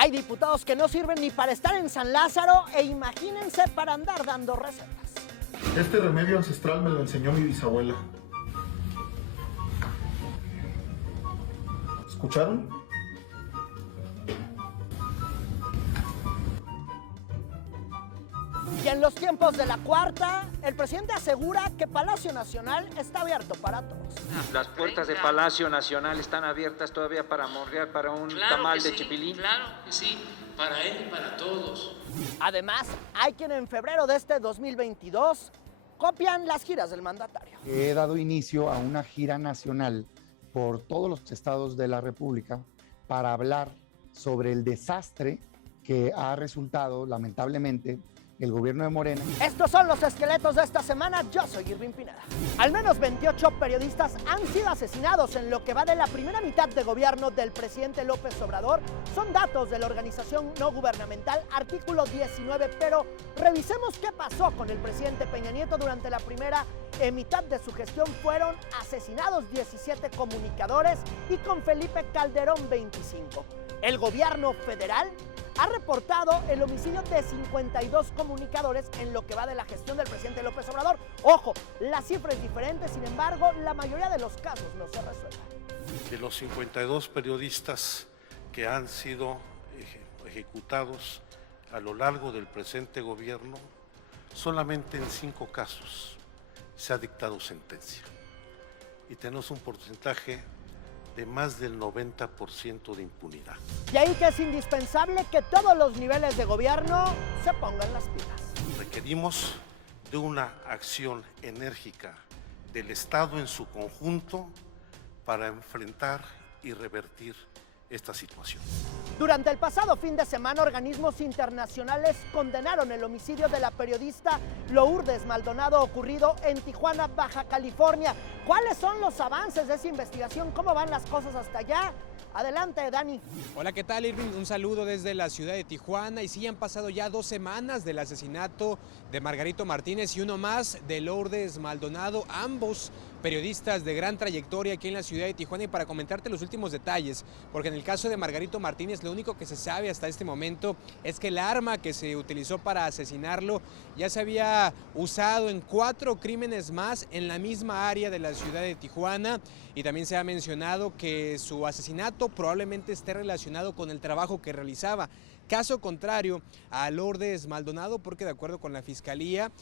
Hay diputados que no sirven ni para estar en San Lázaro e imagínense para andar dando recetas. Este remedio ancestral me lo enseñó mi bisabuela. ¿Escucharon? Y en los tiempos de la cuarta, el presidente asegura que Palacio Nacional está abierto para todos. Las puertas de Palacio Nacional están abiertas todavía para morrear para un tamal de chipilín. Claro que sí, para él y para todos. Además, hay quien en febrero de este 2022 copian las giras del mandatario. He dado inicio a una gira nacional por todos los estados de la República para hablar sobre el desastre que ha resultado, lamentablemente, el gobierno de Morena. Estos son los esqueletos de esta semana. Yo soy Irving Pineda. Al menos 28 periodistas han sido asesinados en lo que va de la primera mitad de gobierno del presidente López Obrador. Son datos de la organización no gubernamental Artículo 19, pero revisemos qué pasó con el presidente Peña Nieto durante la primera mitad de su gestión. Fueron asesinados 17 comunicadores y con Felipe Calderón 25. El gobierno federal ha reportado el homicidio de 52 comunicadores en lo que va de la gestión del presidente López Obrador. Ojo, la cifra es diferente, sin embargo, la mayoría de los casos no se resuelven. De los 52 periodistas que han sido ejecutados a lo largo del presente gobierno, solamente en 5 casos se ha dictado sentencia. Y tenemos un porcentaje de más del 90% de impunidad. Y ahí que es indispensable que todos los niveles de gobierno se pongan las pilas. Requerimos de una acción enérgica del Estado en su conjunto para enfrentar y revertir esta situación. Durante el pasado fin de semana, organismos internacionales condenaron el homicidio de la periodista Lourdes Maldonado ocurrido en Tijuana, Baja California. ¿Cuáles son los avances de esa investigación? ¿Cómo van las cosas hasta allá? Adelante, Dani. Hola, ¿qué tal, Irving? Un saludo desde la ciudad de Tijuana. Y sí, han pasado ya 2 semanas del asesinato de Margarito Martínez y uno más de Lourdes Maldonado, ambos periodistas de gran trayectoria aquí en la ciudad de Tijuana. Y para comentarte los últimos detalles, porque en el caso de Margarito Martínez lo único que se sabe hasta este momento es que el arma que se utilizó para asesinarlo ya se había usado en 4 crímenes más en la misma área de la ciudad de Tijuana. Y también se ha mencionado que su asesinato probablemente esté relacionado con el trabajo que realizaba. Caso contrario a Lourdes Maldonado, porque de acuerdo con la Fiscalía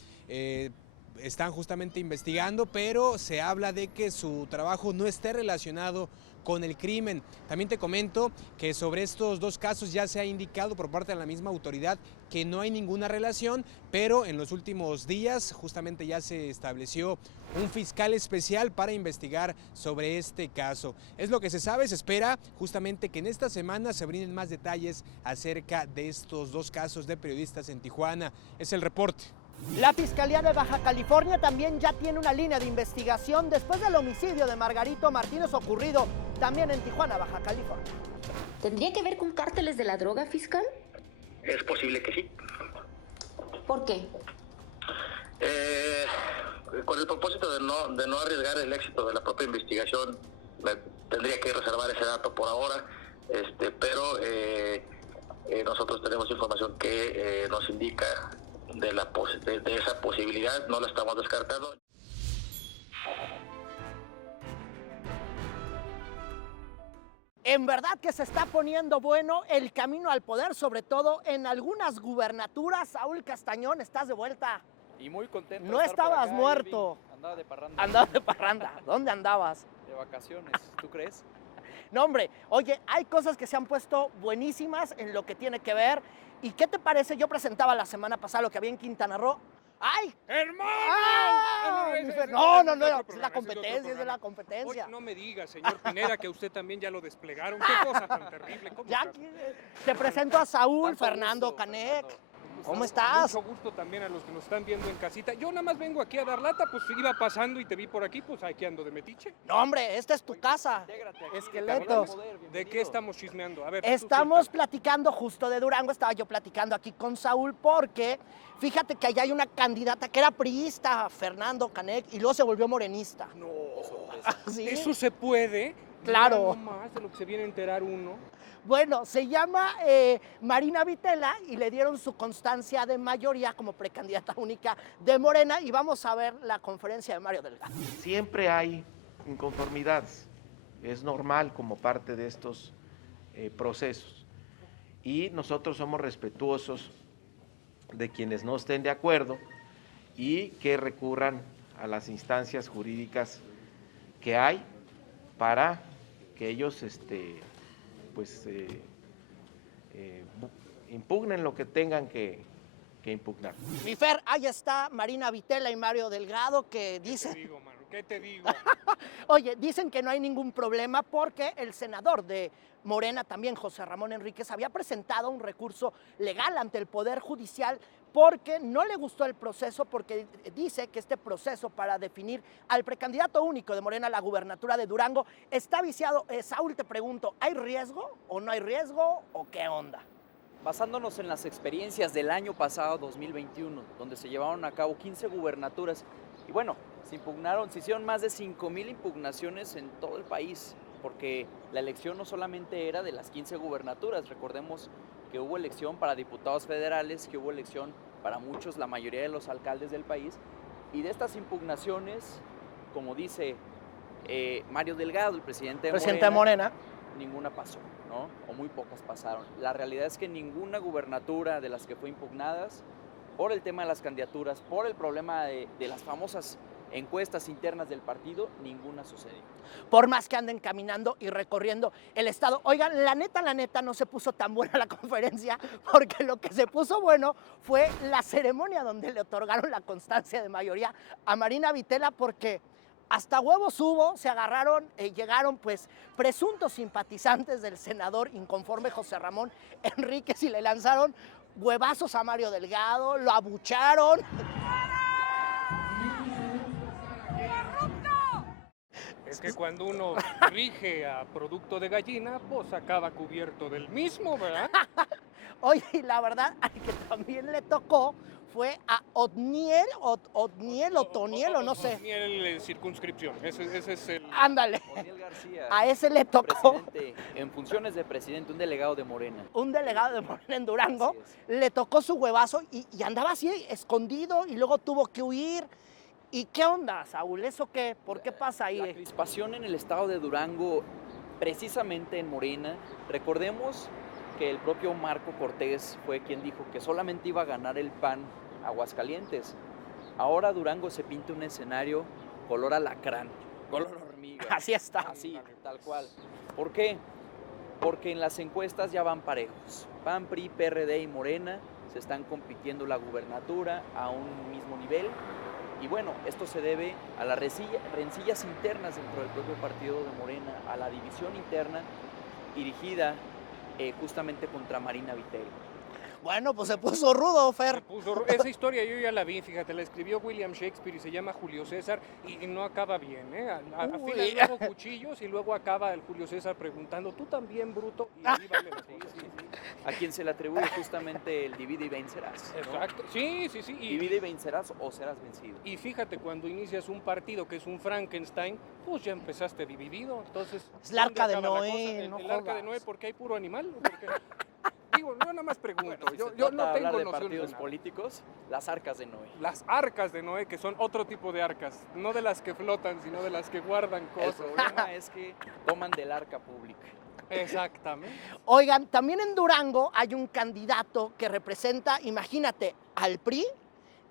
están justamente investigando, pero se habla de que su trabajo no esté relacionado con el crimen. También te comento que sobre estos 2 casos ya se ha indicado por parte de la misma autoridad que no hay ninguna relación, pero en los últimos días justamente ya se estableció un fiscal especial para investigar sobre este caso. Es lo que se sabe, se espera justamente que en esta semana se brinden más detalles acerca de estos 2 casos de periodistas en Tijuana. Es el reporte. La Fiscalía de Baja California también ya tiene una línea de investigación después del homicidio de Margarito Martínez ocurrido también en Tijuana, Baja California. ¿Tendría que ver con cárteles de la droga, fiscal? Es posible que sí. ¿Por qué? Con el propósito de no arriesgar el éxito de la propia investigación, tendría que reservar ese dato por ahora, pero nosotros tenemos información que nos indica de esa posibilidad, no la estamos descartando. En verdad que se está poniendo bueno el camino al poder, sobre todo en algunas gubernaturas. Saúl Castañón, estás de vuelta. Y muy contento. No estabas acá, muerto. Irving. Andaba de parranda. Andabas de parranda. ¿Dónde andabas? De vacaciones, ¿tú crees? No, hombre, oye, hay cosas que se han puesto buenísimas en lo que tiene que ver. ¿Y qué te parece? Yo presentaba la semana pasada lo que había en Quintana Roo. ¡Ay! ¡Hermano! No, es la competencia, es de la competencia. Oye, no me diga, señor Pineda, que a usted también ya lo desplegaron. ¡Qué cosa tan terrible! ¿Cómo Ya estás? te presento a Saúl Tanto Fernando gusto, Canec. Fernando. ¿Cómo estás? Mucho gusto también a los que nos están viendo en casita. Yo nada más vengo aquí a dar lata, pues iba pasando y te vi por aquí, pues aquí ando de metiche. No, hombre, esta es tu casa. Esqueletos. ¿De qué estamos chismeando? A ver, Estamos platicando justo de Durango, estaba yo platicando aquí con Saúl porque fíjate que allá hay una candidata que era priista, Fernando Canec, y luego se volvió morenista. No, ¿Sí? eso se puede. Claro. No más de lo que se viene a enterar uno. Bueno, se llama Marina Vitela y le dieron su constancia de mayoría como precandidata única de Morena y vamos a ver la conferencia de Mario Delgado. Siempre hay inconformidades, es normal como parte de estos procesos y nosotros somos respetuosos de quienes no estén de acuerdo y que recurran a las instancias jurídicas que hay para que ellos impugnen lo que tengan que impugnar. Mi Fer, ahí está Marina Vitela y Mario Delgado que dicen... ¿Qué te digo, mano? ¿Qué te digo? Oye, dicen que no hay ningún problema porque el senador de Morena, también José Ramón Enríquez, había presentado un recurso legal ante el Poder Judicial porque no le gustó el proceso, porque dice que este proceso para definir al precandidato único de Morena a la gubernatura de Durango está viciado. Saúl, te pregunto, ¿hay riesgo o no hay riesgo o qué onda? Basándonos en las experiencias del año pasado, 2021, donde se llevaron a cabo 15 gubernaturas, y bueno, se hicieron más de 5,000 impugnaciones en todo el país, porque la elección no solamente era de las 15 gubernaturas, recordemos que hubo elección para diputados federales, que hubo elección para muchos, la mayoría de los alcaldes del país, y de estas impugnaciones, como dice Mario Delgado, el presidente de Morena, ninguna pasó, ¿no? O muy pocas pasaron. La realidad es que ninguna gubernatura de las que fue impugnadas, por el tema de las candidaturas, por el problema de las famosas encuestas internas del partido, ninguna sucedió. Por más que anden caminando y recorriendo el estado. Oigan, la neta, no se puso tan buena la conferencia, porque lo que se puso bueno fue la ceremonia donde le otorgaron la constancia de mayoría a Marina Vitela, porque hasta huevos hubo, se agarraron, llegaron pues presuntos simpatizantes del senador inconforme José Ramón Enríquez y le lanzaron huevazos a Mario Delgado, lo abucharon. Es que cuando uno rige a producto de gallina, pues acaba cubierto del mismo, ¿verdad? Oye, y la verdad, al que también le tocó fue a Otoniel, o no sé. Otoniel circunscripción, ese es el... Ándale. Otoniel García. A ese le tocó. En funciones de presidente, un delegado de Morena. Un delegado de Morena en Durango, le tocó su huevazo y andaba así escondido y luego tuvo que huir. ¿Y qué onda, Saúl? ¿Eso qué? ¿Por qué pasa ahí? La crispación en el estado de Durango, precisamente en Morena, recordemos que el propio Marco Cortés fue quien dijo que solamente iba a ganar el PAN Aguascalientes. Ahora Durango se pinta un escenario color alacrán, color hormiga. Así está. Así, tal cual. ¿Por qué? Porque en las encuestas ya van parejos. PAN, PRI, PRD y Morena se están compitiendo la gubernatura a un mismo nivel. Y bueno, esto se debe a las rencillas internas dentro del propio partido de Morena, a la división interna dirigida justamente contra Marina Vitela. Bueno, pues se puso rudo, Fer. Esa historia yo ya la vi, fíjate, la escribió William Shakespeare y se llama Julio César y no acaba bien, ¿eh? Afilan luego cuchillos y luego acaba el Julio César preguntando, ¿tú también, bruto? Y ahí vale la cosa. Sí. A quien se le atribuye justamente el divide y vencerás, ¿no? Exacto, sí. Divide y vencerás o serás vencido. Y fíjate, cuando inicias un partido que es un Frankenstein, pues ya empezaste dividido, entonces... Es el arca de Noé, el arca de Noé, ¿porque hay puro animal? Digo, yo nada más pregunto, Bueno, yo no tengo de noción partidos de nada. políticos, las arcas de Noé. Las arcas de Noé, que son otro tipo de arcas, no de las que flotan, sino de las que guardan El cosas. problema es que toman del arca pública. Exactamente. Oigan, también en Durango hay un candidato que representa, imagínate, al PRI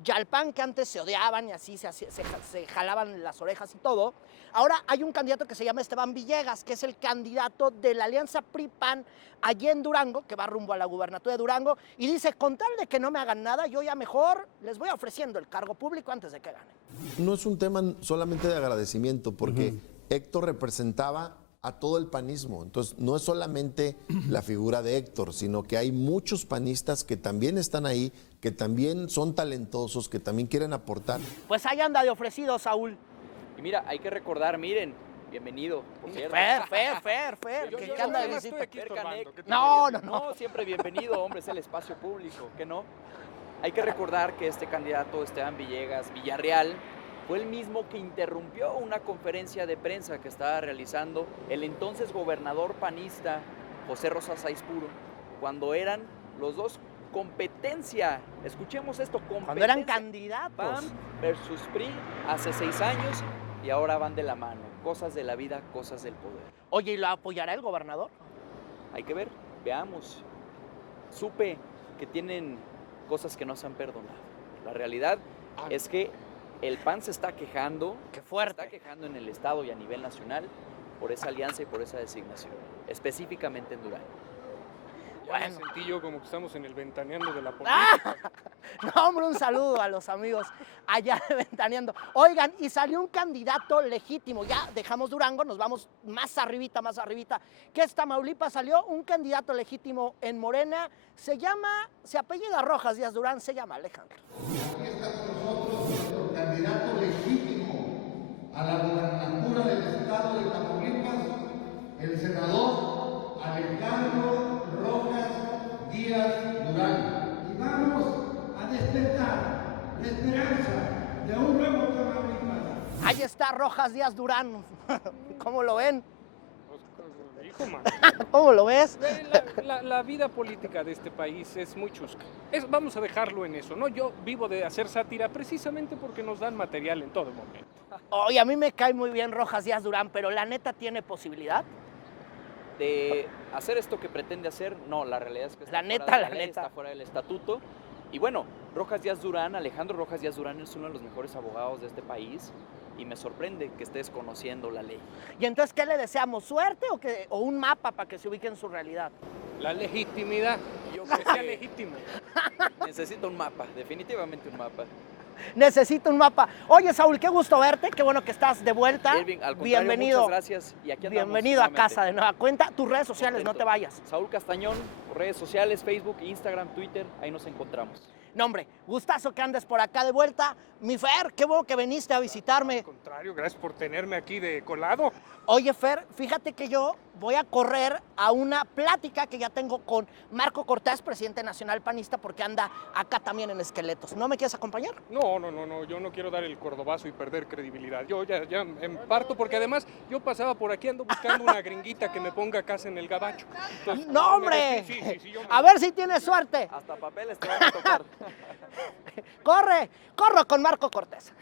y al PAN, que antes se odiaban y así se jalaban las orejas y todo. Ahora hay un candidato que se llama Esteban Villegas, que es el candidato de la alianza PRI-PAN allí en Durango, que va rumbo a la gubernatura de Durango, y dice, con tal de que no me hagan nada, yo ya mejor les voy ofreciendo el cargo público antes de que ganen. No es un tema solamente de agradecimiento, porque Héctor representaba a todo el panismo. Entonces, no es solamente la figura de Héctor, sino que hay muchos panistas que también están ahí, que también son talentosos, que también quieren aportar. Pues ahí anda de ofrecido, Saúl. Y mira, hay que recordar, miren, bienvenido, por cierto. Fer, ¿qué anda de visita? No, siempre bienvenido, hombre, es el espacio público, ¿qué no? Hay que recordar que este candidato, Esteban Villegas Villarreal, fue el mismo que interrumpió una conferencia de prensa que estaba realizando el entonces gobernador panista José Rosa Saizpuro, cuando eran los dos competencia. Escuchemos esto, competencia. Cuando eran candidatos. PAN versus PRI hace 6 años y ahora van de la mano. Cosas de la vida, cosas del poder. Oye, ¿y lo apoyará el gobernador? Hay que ver, veamos. Supe que tienen cosas que no se han perdonado. La realidad es que el PAN se está quejando. ¡Qué fuerte! Se está quejando en el Estado y a nivel nacional por esa alianza y por esa designación, específicamente en Durango. Ya me sentí yo como que estamos en el ventaneando de la política. No, hombre, un saludo a los amigos allá de Ventaneando. Oigan, y salió un candidato legítimo. Ya dejamos Durango, nos vamos más arribita, que es Tamaulipas. Salió un candidato legítimo en Morena. Se apellida Rojas Díaz Durán, se llama Alejandro. Aquí está con nosotros nuestro candidato legítimo a la gobernatura del estado de Tamaulipas, el senador Alejandro Rojas Díaz Durán. Y vamos a despertar la esperanza de un nuevo Tamaulipas. Ahí está Rojas Díaz Durán. ¿Cómo lo ven? Hijo, man. ¿Cómo lo ves? La vida política de este país es muy chusca. Vamos a dejarlo en eso, ¿no? Yo vivo de hacer sátira precisamente porque nos dan material en todo momento. Oye, a mí me cae muy bien Rojas Díaz Durán, pero la neta tiene posibilidad. De hacer esto que pretende hacer, no, la realidad es que está está fuera del estatuto. Y bueno, Alejandro Rojas Díaz Durán es uno de los mejores abogados de este país y me sorprende que estés conociendo la ley. ¿Y entonces qué le deseamos? ¿Suerte o un mapa para que se ubique en su realidad? La legitimidad, que sea legítimo. Necesito un mapa, definitivamente un mapa. Necesito un mapa. Oye, Saúl, qué gusto verte, qué bueno que estás de vuelta. Irving, al contrario, bienvenido. muchas gracias. Y aquí andamos bienvenido a nuevamente. casa de nueva cuenta. Tus redes sociales, Correcto. no te vayas. Saúl Castañón, redes sociales, Facebook, Instagram, Twitter, ahí nos encontramos. No, hombre, gustazo que andes por acá de vuelta. Mi Fer, qué bueno que viniste a visitarme. Al contrario, gracias por tenerme aquí de colado. Oye, Fer, fíjate que yo voy a correr a una plática que ya tengo con Marco Cortés, presidente nacional panista, porque anda acá también en Esqueletos. ¿No me quieres acompañar? No, yo no quiero dar el cordobazo y perder credibilidad. Yo ya me parto, porque además yo pasaba por aquí, ando buscando una gringuita que me ponga casa en el gabacho. Entonces, ¡No, hombre! Sí, yo A ver si tienes suerte. Hasta papeles te van a tocar. Corro con Marco Cortés.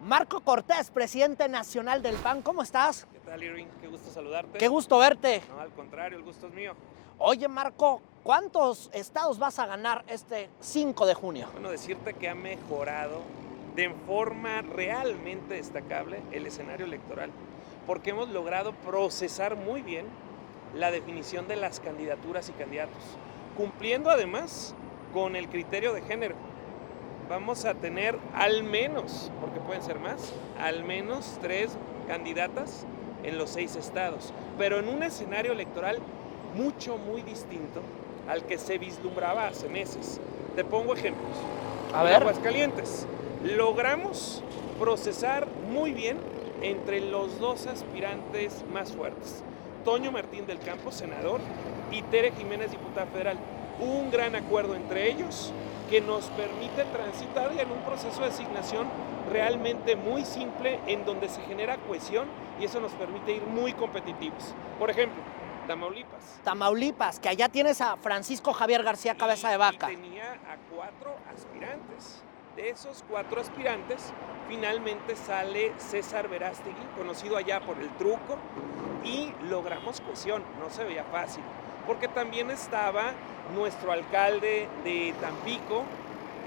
Marco Cortés, presidente nacional del PAN, ¿cómo estás? ¿Qué tal, Irving? Qué gusto saludarte. Qué gusto verte. No, al contrario, el gusto es mío. Oye, Marco, ¿cuántos estados vas a ganar este 5 de junio? Bueno, decirte que ha mejorado de forma realmente destacable el escenario electoral, porque hemos logrado procesar muy bien la definición de las candidaturas y candidatos, cumpliendo además con el criterio de género. Vamos a tener al menos, porque pueden ser más, al menos 3 candidatas en los 6 estados, pero en un escenario electoral muy distinto al que se vislumbraba hace meses. Te pongo ejemplos. A ver. Aguascalientes, logramos procesar muy bien entre los 2 aspirantes más fuertes, Toño Martín del Campo, senador, y Tere Jiménez, diputada federal. Un gran acuerdo entre ellos que nos permite transitar en un proceso de asignación realmente muy simple, en donde se genera cohesión y eso nos permite ir muy competitivos. Por ejemplo, Tamaulipas, que allá tienes a Francisco Javier García Cabeza de Vaca. Y tenía a 4 aspirantes. De esos 4 aspirantes, finalmente sale César Verástegui, conocido allá por el truco, y logramos cohesión. No se veía fácil, porque también estaba nuestro alcalde de Tampico,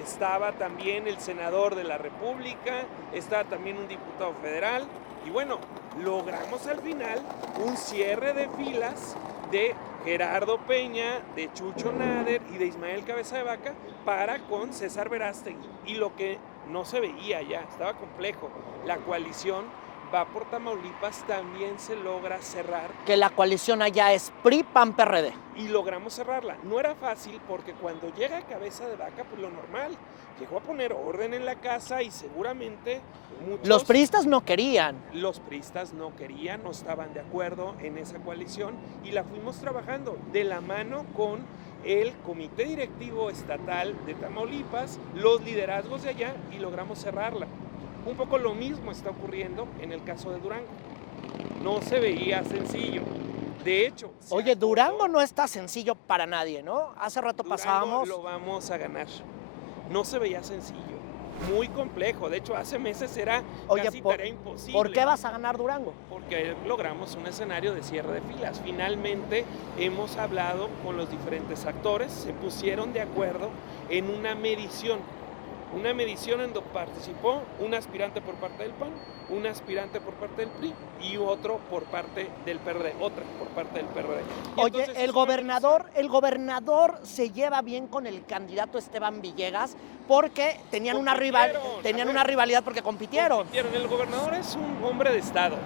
estaba también el senador de la República, estaba también un diputado federal, y bueno, logramos al final un cierre de filas de Gerardo Peña, de Chucho Nader y de Ismael Cabeza de Vaca para con César Verástegui. Y lo que no se veía ya, estaba complejo, la coalición Va por Tamaulipas también se logra cerrar. Que la coalición allá es PRI, PAN, PRD. Y logramos cerrarla. No era fácil porque cuando llega Cabeza de Vaca, pues lo normal, llegó a poner orden en la casa y seguramente muchos... Los priistas no querían. Los priistas no querían, no estaban de acuerdo en esa coalición y la fuimos trabajando de la mano con el Comité Directivo Estatal de Tamaulipas, los liderazgos de allá y logramos cerrarla. Un poco lo mismo está ocurriendo en el caso de Durango. no se veía sencillo. De hecho, oye, Durango no está sencillo para nadie, ¿no? Hace rato pasábamos. Lo vamos a ganar. No se veía sencillo, muy complejo. De hecho, hace meses era casi tarea imposible. ¿Por qué vas a ganar Durango? Porque logramos un escenario de cierre de filas. Finalmente hemos hablado con los diferentes actores, se pusieron de acuerdo en una medición en donde participó un aspirante por parte del PAN, un aspirante por parte del PRI y otro por parte del PRD, otra por parte del PRD. Oye, el gobernador se lleva bien con el candidato Esteban Villegas porque tenían una rivalidad porque compitieron. El gobernador es un hombre de Estado,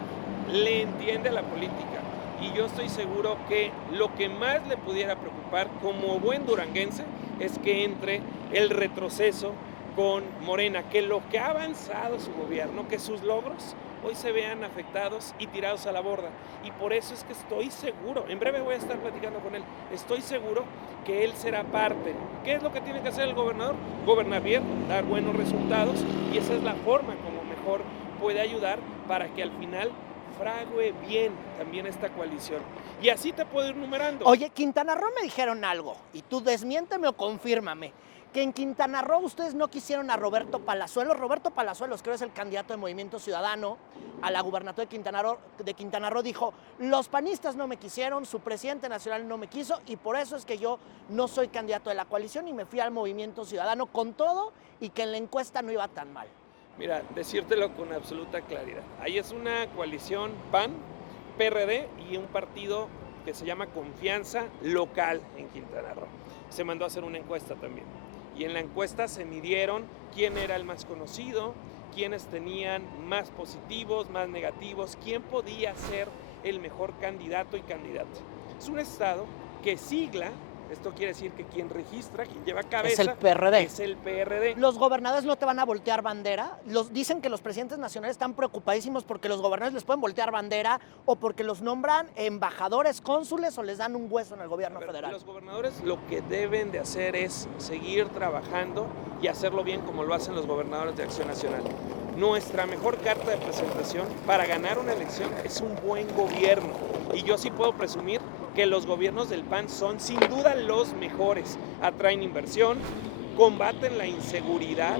le entiende a la política y yo estoy seguro que lo que más le pudiera preocupar como buen duranguense es que entre el retroceso con Morena, que lo que ha avanzado su gobierno, que sus logros hoy se vean afectados y tirados a la borda. Y por eso es que estoy seguro, en breve voy a estar platicando con él, estoy seguro que él será parte. ¿Qué es lo que tiene que hacer el gobernador? Gobernar bien, dar buenos resultados, y esa es la forma como mejor puede ayudar para que al final frague bien también esta coalición. Y así te puedo ir numerando. Oye, Quintana Roo me dijeron algo, y tú desmiénteme o confírmame, que en Quintana Roo ustedes no quisieron a Roberto Palazuelos. Roberto Palazuelos, creo es el candidato de Movimiento Ciudadano a la gubernatura de Quintana Roo, dijo, los panistas no me quisieron, su presidente nacional no me quiso, y por eso es que yo no soy candidato de la coalición y me fui al Movimiento Ciudadano con todo y que en la encuesta no iba tan mal. Mira, decírtelo con absoluta claridad. Ahí es una coalición PAN, PRD y un partido que se llama Confianza Local en Quintana Roo. Se mandó a hacer una encuesta también. Y en la encuesta se midieron quién era el más conocido, quiénes tenían más positivos, más negativos, quién podía ser el mejor candidato y candidata. Es un estado que sigla, esto quiere decir que quien registra, quien lleva cabeza, es el PRD. Es el PRD. ¿Los gobernadores no te van a voltear bandera? Dicen que los presidentes nacionales están preocupadísimos porque los gobernadores les pueden voltear bandera o porque los nombran embajadores, cónsules o les dan un hueso en el gobierno federal. Los gobernadores lo que deben de hacer es seguir trabajando y hacerlo bien como lo hacen los gobernadores de Acción Nacional. Nuestra mejor carta de presentación para ganar una elección es un buen gobierno. Y yo sí puedo presumir que los gobiernos del PAN son sin duda los mejores. Atraen inversión, combaten la inseguridad,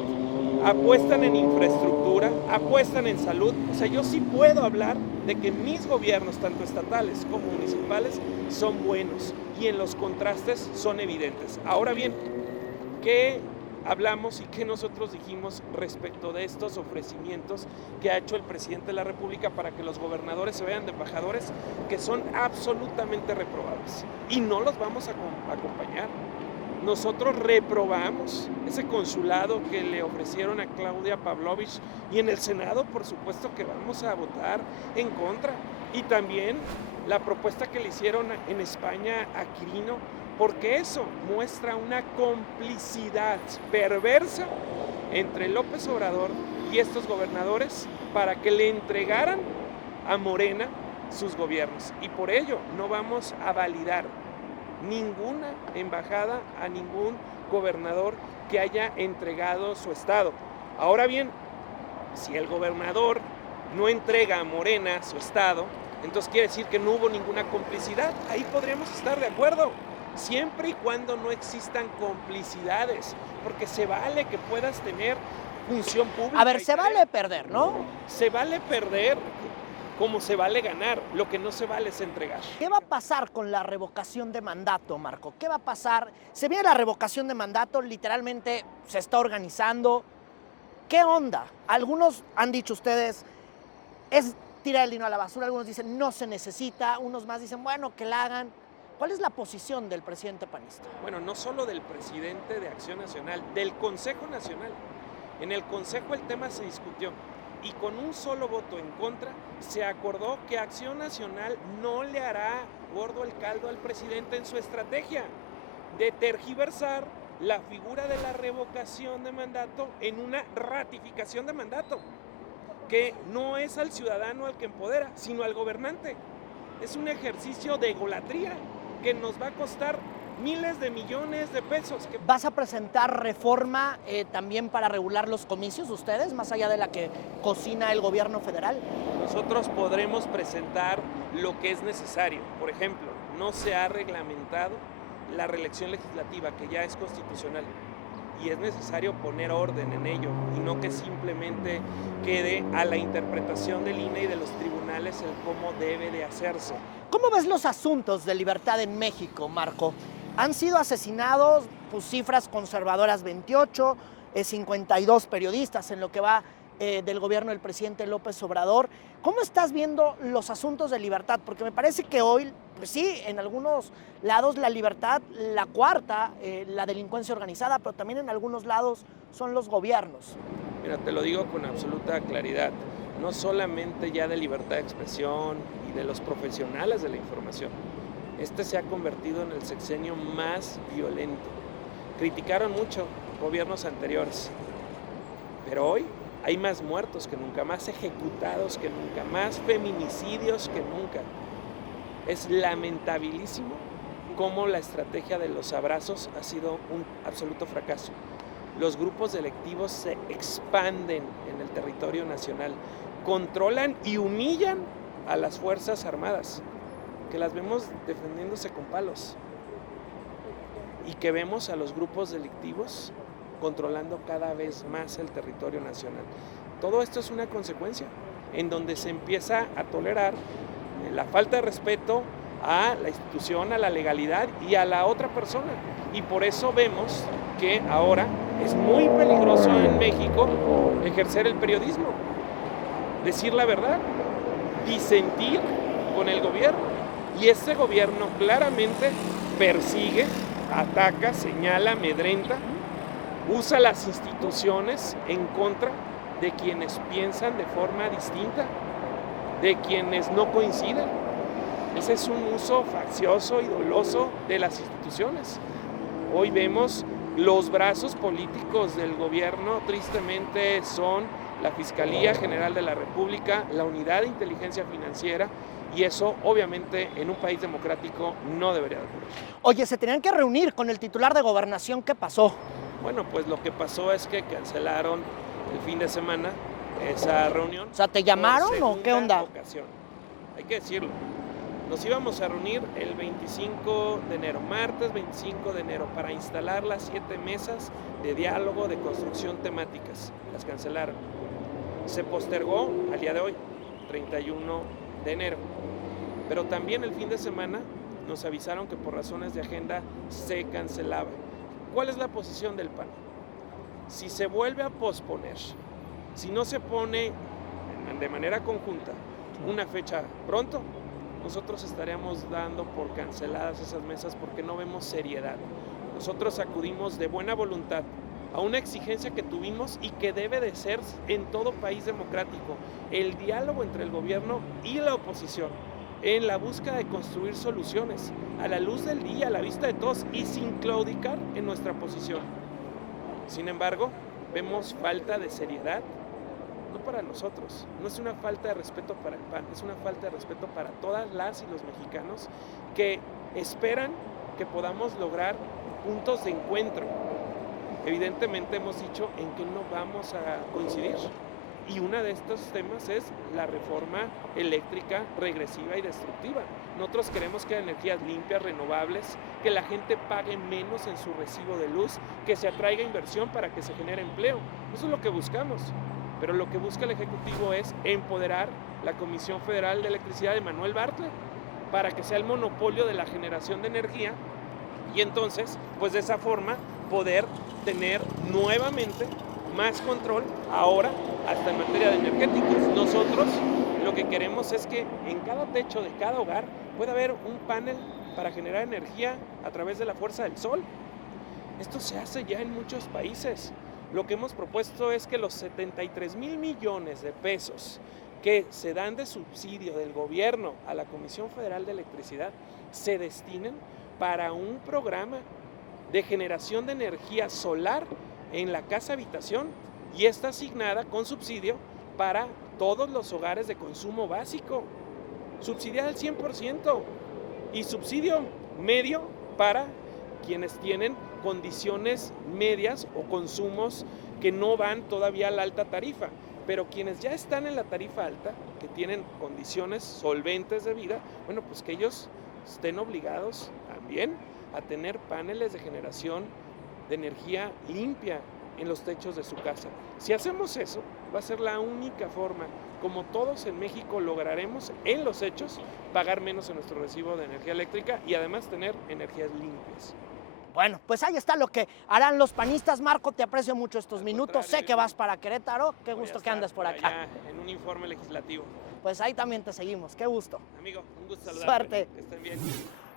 apuestan en infraestructura, apuestan en salud. O sea, yo sí puedo hablar de que mis gobiernos, tanto estatales como municipales, son buenos y en los contrastes son evidentes. Ahora bien, ¿qué hablamos y qué nosotros dijimos respecto de estos ofrecimientos que ha hecho el presidente de la República para que los gobernadores se vean de embajadores, que son absolutamente reprobables? Y no los vamos a acompañar. Nosotros reprobamos ese consulado que le ofrecieron a Claudia Pavlovich y en el Senado, por supuesto que vamos a votar en contra. Y también la propuesta que le hicieron en España a Quirino, porque eso muestra una complicidad perversa entre López Obrador y estos gobernadores para que le entregaran a Morena sus gobiernos. Y por ello no vamos a validar ninguna embajada a ningún gobernador que haya entregado su estado. Ahora bien, si el gobernador no entrega a Morena su estado, entonces quiere decir que no hubo ninguna complicidad. Ahí podríamos estar de acuerdo, siempre y cuando no existan complicidades, porque se vale que puedas tener función pública. A ver, se vale perder, ¿no? Se vale perder como se vale ganar, lo que no se vale es entregar. ¿Qué va a pasar con la revocación de mandato, Marco? ¿Qué va a pasar? Se viene la revocación de mandato, literalmente se está organizando. ¿Qué onda? Algunos han dicho ustedes, es tirar el dinero a la basura, algunos dicen no se necesita, unos más dicen, bueno, que la hagan. ¿Cuál es la posición del presidente panista? Bueno, no solo del presidente de Acción Nacional, del Consejo Nacional. En el Consejo el tema se discutió y con un solo voto en contra se acordó que Acción Nacional no le hará gordo el caldo al presidente en su estrategia de tergiversar la figura de la revocación de mandato en una ratificación de mandato, que no es al ciudadano al que empodera, sino al gobernante. Es un ejercicio de egolatría que nos va a costar miles de millones de pesos. ¿Vas a presentar reforma también para regular los comicios ustedes, más allá de la que cocina el gobierno federal? Nosotros podremos presentar lo que es necesario. Por ejemplo, no se ha reglamentado la reelección legislativa, que ya es constitucional, y es necesario poner orden en ello y no que simplemente quede a la interpretación del INE y de los tribunales el cómo debe de hacerse. ¿Cómo ves los asuntos de libertad en México, Marco? Han sido asesinados, pues cifras conservadoras 28, 52 periodistas en lo que va del gobierno del presidente López Obrador. ¿Cómo estás viendo los asuntos de libertad? Porque me parece que hoy, pues sí, en algunos lados la libertad la cuarta, la delincuencia organizada, pero también en algunos lados son los gobiernos. Mira, te lo digo con absoluta claridad, no solamente ya de libertad de expresión y de los profesionales de la información. Este se ha convertido en el sexenio más violento. Criticaron mucho gobiernos anteriores, pero hoy hay más muertos que nunca, más ejecutados que nunca, más feminicidios que nunca. Es lamentabilísimo cómo la estrategia de los abrazos ha sido un absoluto fracaso. Los grupos delictivos se expanden en el territorio nacional, controlan y humillan a las Fuerzas Armadas, que las vemos defendiéndose con palos, y que vemos a los grupos delictivos controlando cada vez más el territorio nacional. Todo esto es una consecuencia en donde se empieza a tolerar la falta de respeto a la institución, a la legalidad y a la otra persona. Y por eso vemos que ahora es muy peligroso en México ejercer el periodismo, decir la verdad, disentir con el gobierno. Y este gobierno claramente persigue, ataca, señala, amedrenta, usa las instituciones en contra de quienes piensan de forma distinta, de quienes no coinciden. Ese es un uso faccioso y doloso de las instituciones. Hoy vemos los brazos políticos del gobierno, tristemente son la Fiscalía General de la República, la Unidad de Inteligencia Financiera, y eso obviamente en un país democrático no debería ocurrir. Oye, se tenían que reunir con el titular de Gobernación, ¿qué pasó? Bueno, pues lo que pasó es que cancelaron el fin de semana esa reunión. O sea, ¿te llamaron o qué onda? Ocasión. Hay que decirlo. Nos íbamos a reunir el 25 de enero, martes 25 de enero, para instalar las 7 mesas de diálogo de construcción temáticas. Las cancelaron. Se postergó al día de hoy, 31 de enero. Pero también el fin de semana nos avisaron que por razones de agenda se cancelaba. ¿Cuál es la posición del PAN? Si se vuelve a posponer, si no se pone de manera conjunta una fecha pronto, nosotros estaríamos dando por canceladas esas mesas porque no vemos seriedad. Nosotros acudimos de buena voluntad a una exigencia que tuvimos y que debe de ser en todo país democrático, el diálogo entre el gobierno y la oposición, en la búsqueda de construir soluciones a la luz del día, a la vista de todos y sin claudicar en nuestra posición. Sin embargo, vemos falta de seriedad, no para nosotros, no es una falta de respeto para el PAN, es una falta de respeto para todas las y los mexicanos que esperan que podamos lograr puntos de encuentro. Evidentemente hemos dicho en que no vamos a coincidir. Y uno de estos temas es la reforma eléctrica regresiva y destructiva. Nosotros queremos que haya energías limpias, renovables, que la gente pague menos en su recibo de luz, que se atraiga inversión para que se genere empleo. Eso es lo que buscamos. Pero lo que busca el Ejecutivo es empoderar la Comisión Federal de Electricidad de Manuel Bartlett para que sea el monopolio de la generación de energía y entonces, pues de esa forma, poder tener nuevamente más control ahora hasta en materia de energéticos. Nosotros lo que queremos es que en cada techo de cada hogar pueda haber un panel para generar energía a través de la fuerza del sol. Esto se hace ya en muchos países. Lo que hemos propuesto es que los 73,000 millones de pesos que se dan de subsidio del gobierno a la Comisión Federal de Electricidad se destinen para un programa de generación de energía solar en la casa habitación y está asignada con subsidio para todos los hogares de consumo básico, subsidiada al 100% y subsidio medio para quienes tienen condiciones medias o consumos que no van todavía a la alta tarifa. Pero quienes ya están en la tarifa alta, que tienen condiciones solventes de vida, bueno, pues que ellos estén obligados también a tener paneles de generación de energía limpia en los techos de su casa. Si hacemos eso, va a ser la única forma como todos en México lograremos en los hechos pagar menos en nuestro recibo de energía eléctrica y además tener energías limpias. Bueno, pues ahí está lo que harán los panistas. Marco, te aprecio mucho estos minutos. Sé que vas para Querétaro. Qué gusto que andes por acá. En un informe legislativo. Pues ahí también te seguimos. Qué gusto. Amigo, un gusto saludarte. Suerte. Que estén bien.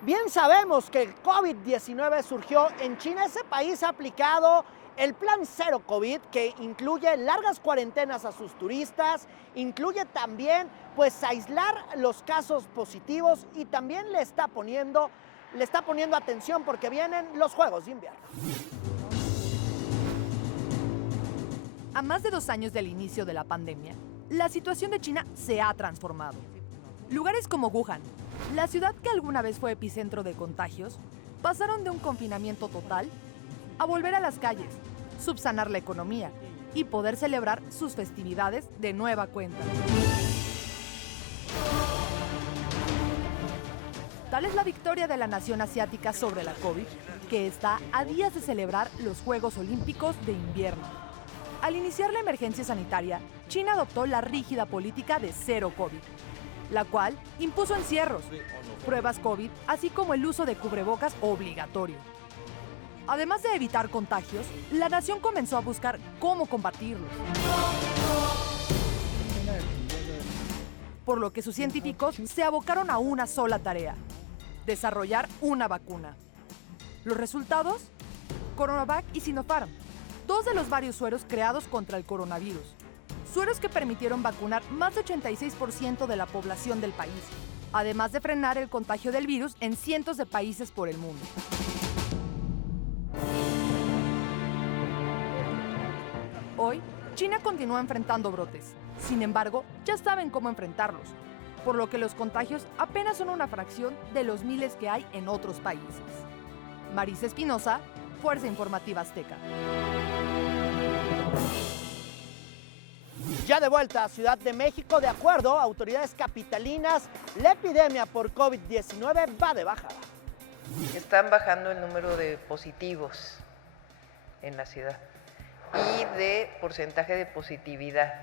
Bien sabemos que el COVID-19 surgió en China. Ese país ha aplicado el plan Cero COVID, que incluye largas cuarentenas a sus turistas, incluye también pues aislar los casos positivos y también le está poniendo atención porque vienen los Juegos de Invierno. A más de 2 años del inicio de la pandemia, la situación de China se ha transformado. Lugares como Wuhan, la ciudad que alguna vez fue epicentro de contagios, pasaron de un confinamiento total a volver a las calles, subsanar la economía y poder celebrar sus festividades de nueva cuenta. Tal es la victoria de la nación asiática sobre la COVID, que está a días de celebrar los Juegos Olímpicos de Invierno. Al iniciar la emergencia sanitaria, China adoptó la rígida política de Cero COVID, la cual impuso encierros, pruebas COVID, así como el uso de cubrebocas obligatorio. Además de evitar contagios, la nación comenzó a buscar cómo combatirlos. Por lo que sus científicos se abocaron a una sola tarea: desarrollar una vacuna. ¿Los resultados? CoronaVac y Sinopharm, 2 de los varios sueros creados contra el coronavirus. Sueros que permitieron vacunar más de 86% de la población del país, además de frenar el contagio del virus en cientos de países por el mundo. Hoy, China continúa enfrentando brotes. Sin embargo, ya saben cómo enfrentarlos, por lo que los contagios apenas son una fracción de los miles que hay en otros países. Marisa Espinosa, Fuerza Informativa Azteca. Ya de vuelta a Ciudad de México, de acuerdo a autoridades capitalinas, la epidemia por COVID-19 va de bajada. Están bajando el número de positivos en la ciudad y de porcentaje de positividad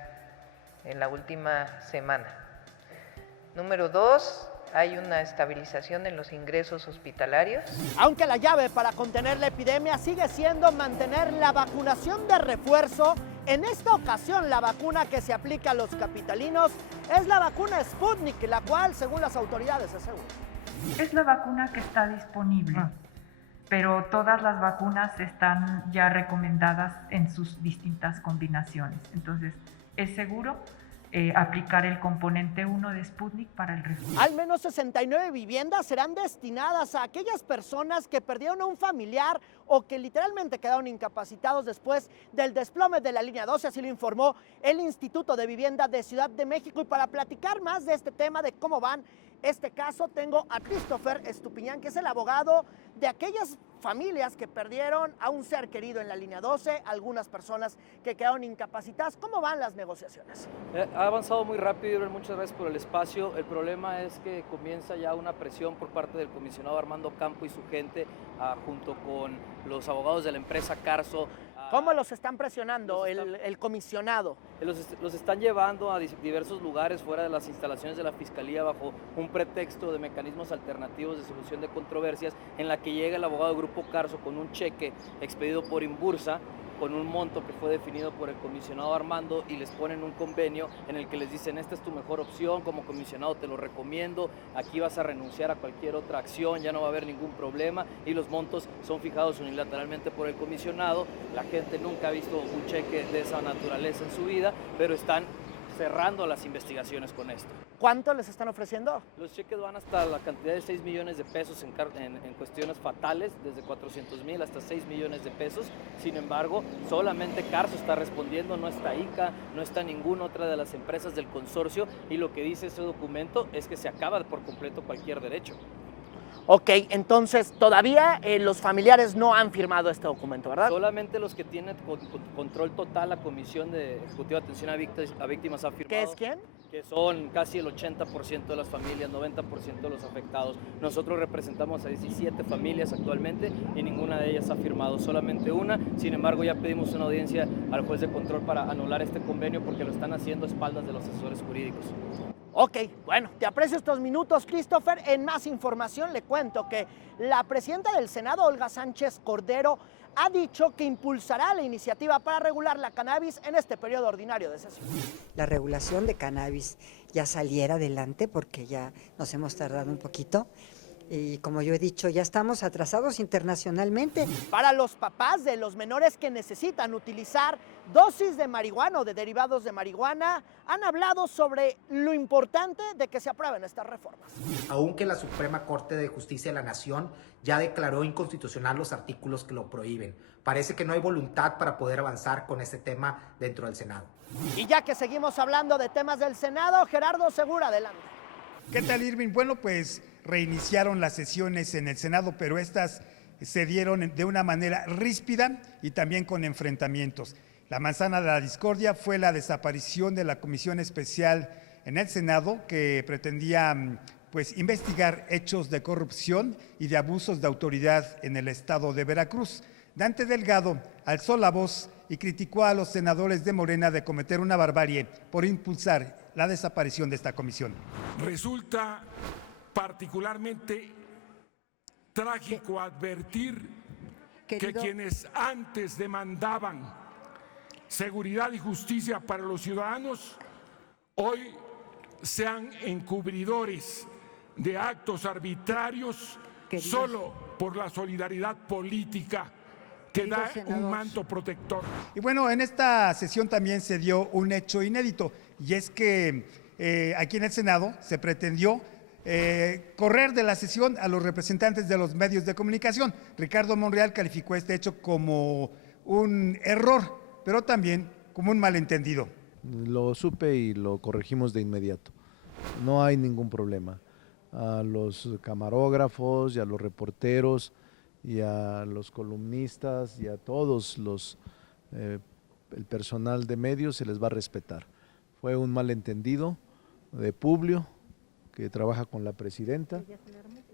en la última semana. Número 2, hay una estabilización en los ingresos hospitalarios. Aunque la llave para contener la epidemia sigue siendo mantener la vacunación de refuerzo, en esta ocasión la vacuna que se aplica a los capitalinos es la vacuna Sputnik, la cual, según las autoridades, es segura. Es la vacuna que está disponible, pero todas las vacunas están ya recomendadas en sus distintas combinaciones. Entonces, es seguro aplicar el componente 1 de Sputnik para el refuerzo. Al menos 69 viviendas serán destinadas a aquellas personas que perdieron a un familiar o que literalmente quedaron incapacitados después del desplome de la línea 12, así lo informó el Instituto de Vivienda de Ciudad de México. Y para platicar más de este tema, de cómo van este caso, tengo a Christopher Estupiñán, que es el abogado de aquellas familias que perdieron a un ser querido en la línea 12, algunas personas que quedaron incapacitadas. ¿Cómo van las negociaciones? Ha avanzado muy rápido, muchas gracias por el espacio. El problema es que comienza ya una presión por parte del comisionado Armando Campo y su gente, junto con los abogados de la empresa Carso. ¿Cómo los están presionando el comisionado? Los están llevando a diversos lugares fuera de las instalaciones de la Fiscalía bajo un pretexto de mecanismos alternativos de solución de controversias, en la que llega el abogado del Grupo Carso con un cheque expedido por Inbursa, con un monto que fue definido por el comisionado Armando, y les ponen un convenio en el que les dicen: esta es tu mejor opción, como comisionado te lo recomiendo, aquí vas a renunciar a cualquier otra acción, ya no va a haber ningún problema, y los montos son fijados unilateralmente por el comisionado. La gente nunca ha visto un cheque de esa naturaleza en su vida, pero están cerrando las investigaciones con esto. ¿Cuánto les están ofreciendo? Los cheques van hasta la cantidad de 6 millones de pesos en cuestiones fatales, desde 400,000 hasta 6 millones de pesos. Sin embargo, solamente Carso está respondiendo, no está ICA, no está ninguna otra de las empresas del consorcio, y lo que dice ese documento es que se acaba por completo cualquier derecho. Ok, entonces todavía los familiares no han firmado este documento, ¿verdad? Solamente los que tienen control total, la Comisión de Ejecutiva de Atención a Víctimas ha firmado. ¿Qué es quién? Que son casi el 80% de las familias, 90% de los afectados. Nosotros representamos a 17 familias actualmente y ninguna de ellas ha firmado, solamente una. Sin embargo, ya pedimos una audiencia al juez de control para anular este convenio porque lo están haciendo a espaldas de los asesores jurídicos. Ok, bueno, te aprecio estos minutos, Christopher. En más información le cuento que la presidenta del Senado, Olga Sánchez Cordero, ha dicho que impulsará la iniciativa para regular la cannabis en este periodo ordinario de sesión. La regulación de cannabis ya saliera adelante porque ya nos hemos tardado un poquito. Y como yo he dicho, ya estamos atrasados internacionalmente. Para los papás de los menores que necesitan utilizar dosis de marihuana o de derivados de marihuana, han hablado sobre lo importante de que se aprueben estas reformas. Aunque la Suprema Corte de Justicia de la Nación ya declaró inconstitucional los artículos que lo prohíben, parece que no hay voluntad para poder avanzar con este tema dentro del Senado. Y ya que seguimos hablando de temas del Senado, Gerardo Segura, adelante. ¿Qué tal, Irving? Bueno, pues reiniciaron las sesiones en el Senado, pero estas se dieron de una manera ríspida y también con enfrentamientos. La manzana de la discordia fue la desaparición de la Comisión Especial en el Senado que pretendía pues investigar hechos de corrupción y de abusos de autoridad en el estado de Veracruz. Dante Delgado alzó la voz y criticó a los senadores de Morena de cometer una barbarie por impulsar la desaparición de esta comisión. Resulta particularmente trágico advertir que quienes antes demandaban seguridad y justicia para los ciudadanos, hoy sean encubridores de actos arbitrarios solo por la solidaridad política que da un manto protector. Y bueno, en esta sesión también se dio un hecho inédito, y es que aquí en el Senado se pretendió correr de la sesión a los representantes de los medios de comunicación. Ricardo Monreal calificó este hecho como un error, pero también como un malentendido. Lo supe y lo corregimos de inmediato. No hay ningún problema. A los camarógrafos y a los reporteros y a los columnistas y a todos el personal de medios se les va a respetar. Fue un malentendido de Publio, que trabaja con la presidenta,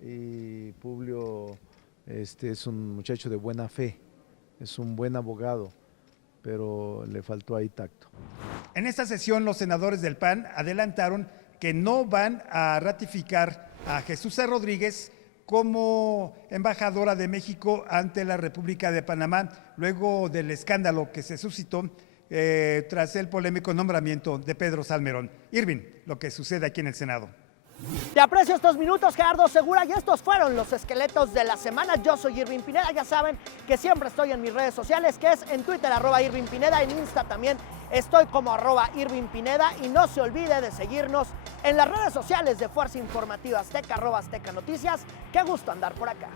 y Publio es un muchacho de buena fe, es un buen abogado, pero le faltó ahí tacto. En esta sesión los senadores del PAN adelantaron que no van a ratificar a Jesús Rodríguez como embajadora de México ante la República de Panamá, luego del escándalo que se suscitó tras el polémico nombramiento de Pedro Salmerón. Irving, lo que sucede aquí en el Senado. Te aprecio estos minutos, Gerardo Segura, y estos fueron los esqueletos de la semana. Yo soy Irving Pineda, ya saben que siempre estoy en mis redes sociales, que es en Twitter @Irving Pineda, en Insta también estoy como @Irving Pineda, y no se olvide de seguirnos en las redes sociales de Fuerza Informativa Azteca, @Azteca Noticias. Qué gusto andar por acá.